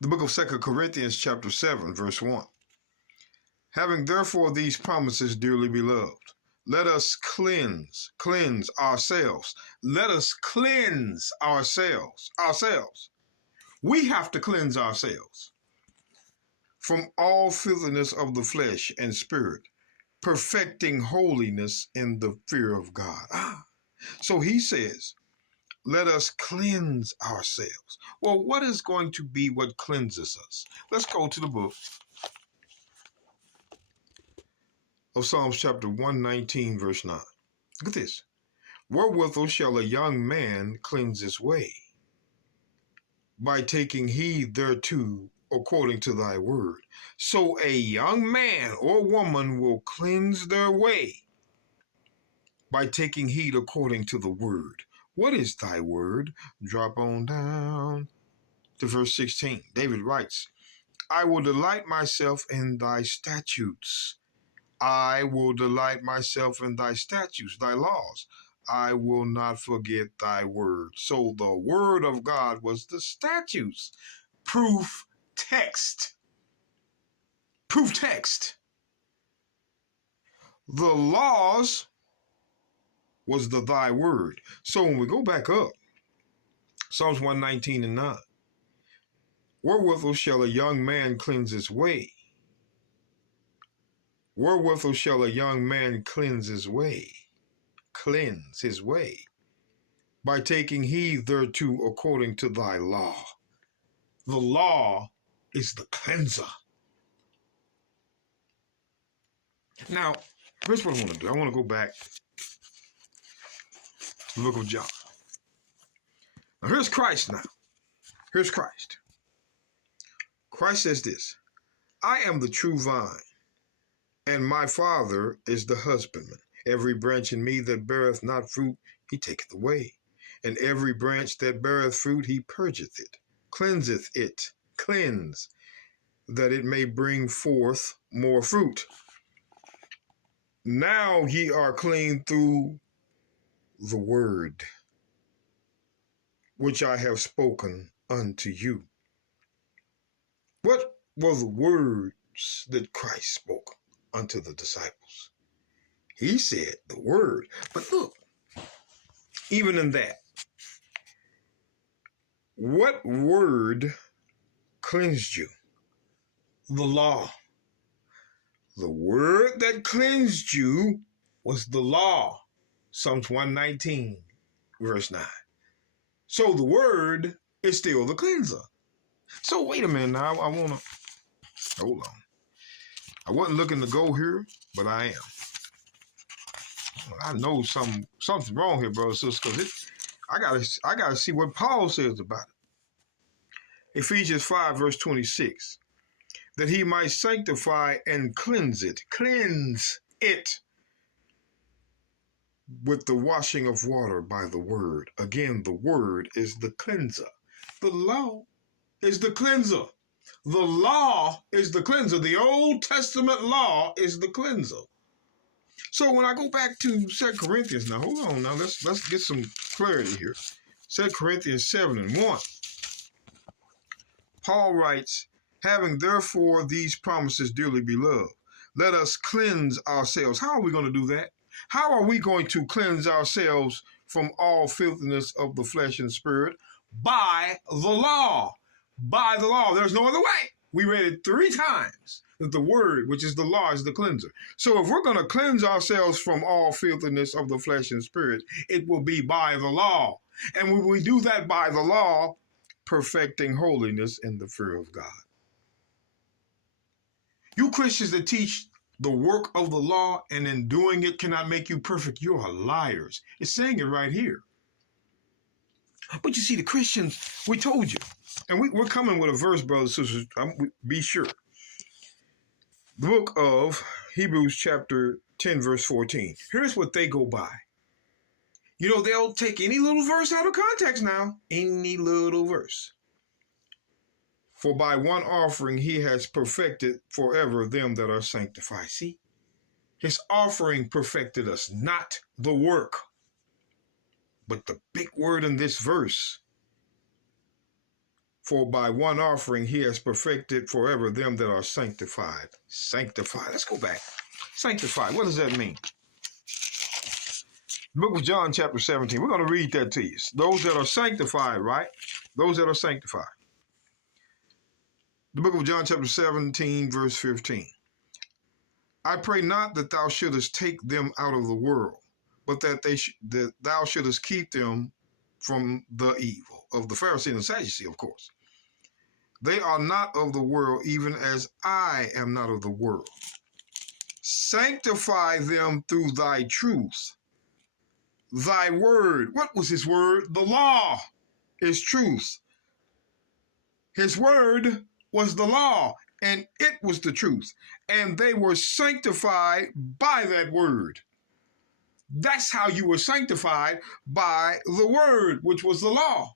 The book of 2 Corinthians chapter 7, verse 1. Having therefore these promises, dearly beloved, let us cleanse ourselves. Let us cleanse ourselves. We have to cleanse ourselves from all filthiness of the flesh and spirit, perfecting holiness in the fear of God. So he says, let us cleanse ourselves. Well, what is going to be what cleanses us? Let's go to the book of Psalms chapter 119, verse 9. Look at this. Wherewithal shall a young man cleanse his way? By taking heed thereto according to thy word. So a young man or woman will cleanse their way by taking heed according to the word. What is thy word? Drop on down to verse 16. David writes, I will delight myself in thy statutes. I will delight myself in thy statutes, thy laws. I will not forget thy word. So the word of God was the statutes. Proof text. The laws was the thy word. So when we go back up, Psalms 119 and 9. Wherewithal shall a young man cleanse his way? Wherewithal shall a young man cleanse his way? Cleanse his way. By taking heed thereto according to thy law. The law is the cleanser. Now, here's what I want to do. I want to go back to the book of John. Now, here's Christ now. Here's Christ. Christ says this, I am the true vine, and my Father is the husbandman. Every branch in me that beareth not fruit, he taketh away. And every branch that beareth fruit, he purgeth it, cleanseth it, cleanse, that it may bring forth more fruit. Now ye are clean through the word, which I have spoken unto you. What were the words that Christ spoke unto the disciples? He said the word. But look, even in that, what word cleansed you? The law. The word that cleansed you was the law. Psalms 119, verse 9. So the word is still the cleanser. So wait a minute now. I want to, hold on. I wasn't looking to go here, but I am. I know something's wrong here, brother, sister, because I gotta see what Paul says about it. Ephesians 5, verse 26. That he might sanctify and cleanse it with the washing of water by the word. Again, the word is the cleanser. The law is the cleanser. The law is the cleanser. The Old Testament law is the cleanser. So when I go back to 2 Corinthians, now hold on, now let's get some clarity here. 2 Corinthians 7 and 1. Paul writes, having therefore these promises, dearly beloved, let us cleanse ourselves. How are we going to do that? How are we going to cleanse ourselves from all filthiness of the flesh and spirit? By the law. By the law. There's no other way. We read it 3 times that the word, which is the law, is the cleanser. So if we're going to cleanse ourselves from all filthiness of the flesh and spirit, it will be by the law. And when we do that by the law, perfecting holiness in the fear of God. You Christians that teach the work of the law and in doing it cannot make you perfect, you are liars. It's saying it right here. But you see, the Christians, we told you, and we're coming with a verse, brothers and sisters, be sure. The book of Hebrews chapter 10, verse 14. Here's what they go by. You know, they'll take any little verse out of context now. Any little verse. For by one offering he has perfected forever them that are sanctified. See, his offering perfected us, not the work. But the big word in this verse, For by one offering he has perfected forever them that are sanctified. Sanctified. Let's go back. Sanctified. What does that mean? Book of John, chapter 17. We're going to read that to you. Those that are sanctified, right? Those that are sanctified. The book of John, chapter 17, verse 15. I pray not that thou shouldest take them out of the world, but that thou shouldest keep them from the evil. Of the Pharisee and the Sadducee, of course. They are not of the world, even as I am not of the world. Sanctify them through thy truth. Thy word. What was his word? The law is truth. His word was the law, and it was the truth. And they were sanctified by that word. That's how you were sanctified, by the word, which was the law.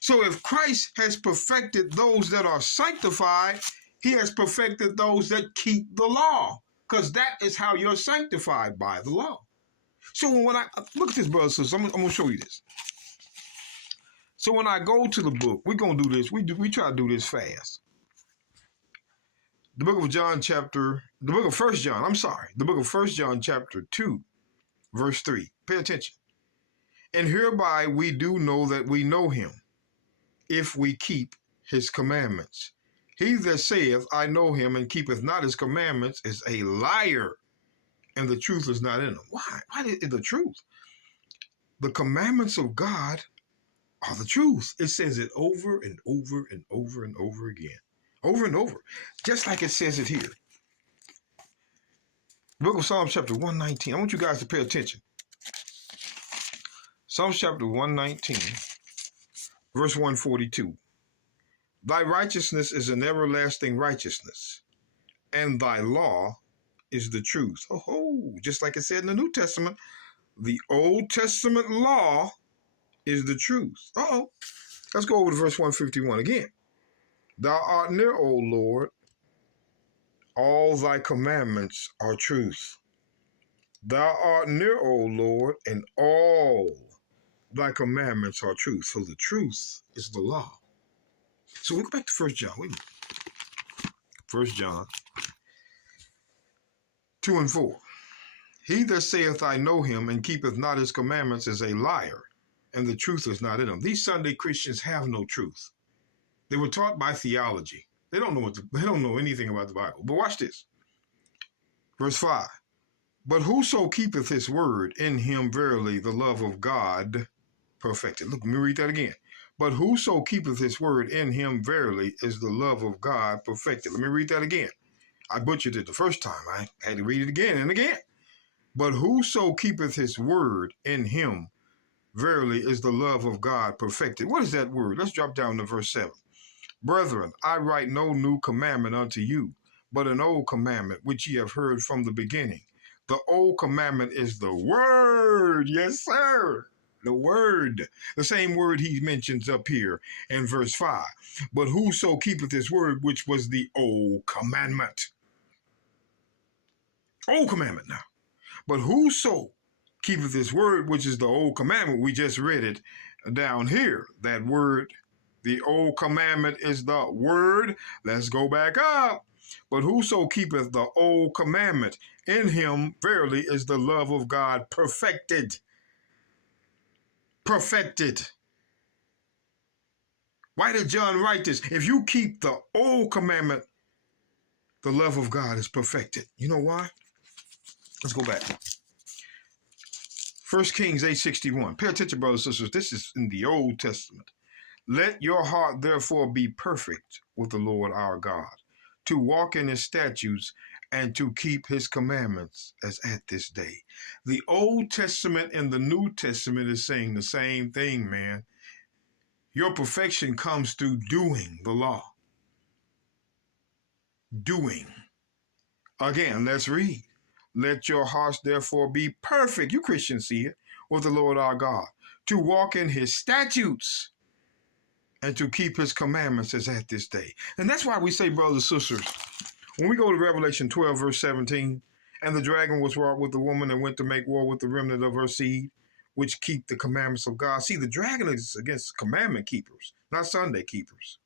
So if Christ has perfected those that are sanctified, he has perfected those that keep the law, because that is how you're sanctified, by the law. So when I look at this, brothers and sisters, I'm going to show you this. So when I go to the book, we're going to do this. We try to do this fast. The book of 1 John, chapter 2, verse 3. Pay attention. And hereby we do know that we know him, if we keep his commandments. He that saith, I know him, and keepeth not his commandments, is a liar, and the truth is not in him. Why? Why is the truth? The commandments of God are the truth. It says it over and over and over and over again. Over and over. Just like it says it here. Book of Psalms chapter 119. I want you guys to pay attention. Psalms chapter 119, verse 142. Thy righteousness is an everlasting righteousness, and thy law is the truth. Oh, just like it said in the New Testament, the Old Testament law is the truth. Let's go over to verse 151 again. Thou art near, O Lord, all thy commandments are truth. Thou art near, O Lord, and all thy commandments are truth. So the truth is the law. So we go back to 1 John. Wait a minute. 1 John 2 and 4. He that saith, I know him, and keepeth not his commandments, is a liar, and the truth is not in him. These Sunday Christians have no truth. They were taught by theology. They don't know anything about the Bible. But watch this. Verse 5. But whoso keepeth his word, in him verily the love of God perfected. Look, let me read that again. But whoso keepeth his word, in him verily is the love of God perfected. Let me read that again. I butchered it the first time. I had to read it again and again. But whoso keepeth his word, in him verily is the love of God perfected. What is that word? Let's drop down to verse 7. Brethren, I write no new commandment unto you, but an old commandment which ye have heard from the beginning. The old commandment is the word. Yes, sir. The word. The same word he mentions up here in verse 5. But whoso keepeth his word, which was the old commandment. Old commandment now. But whoso keepeth his word, which is the old commandment, we just read it down here. That word, the old commandment is the word. Let's go back up. But whoso keepeth the old commandment, in him verily is the love of God perfected. Perfected. Why did John write this? If you keep the old commandment, the love of God is perfected. You know why? Let's go back. 1 Kings 8:61. Pay attention, brothers and sisters. This is in the Old Testament. Let your heart therefore be perfect with the Lord our God, to walk in his statutes and to keep his commandments as at this day. The Old Testament and the New Testament is saying the same thing, man. Your perfection comes through doing the law. Doing. Again, let's read. Let your hearts therefore be perfect, you Christians see it, with the Lord our God, to walk in his statutes and to keep his commandments as at this day. And that's why we say, brothers and sisters, when we go to Revelation 12, verse 17, and the dragon was wrought with the woman and went to make war with the remnant of her seed, which keep the commandments of God. See, the dragon is against commandment keepers. not Sunday keepers.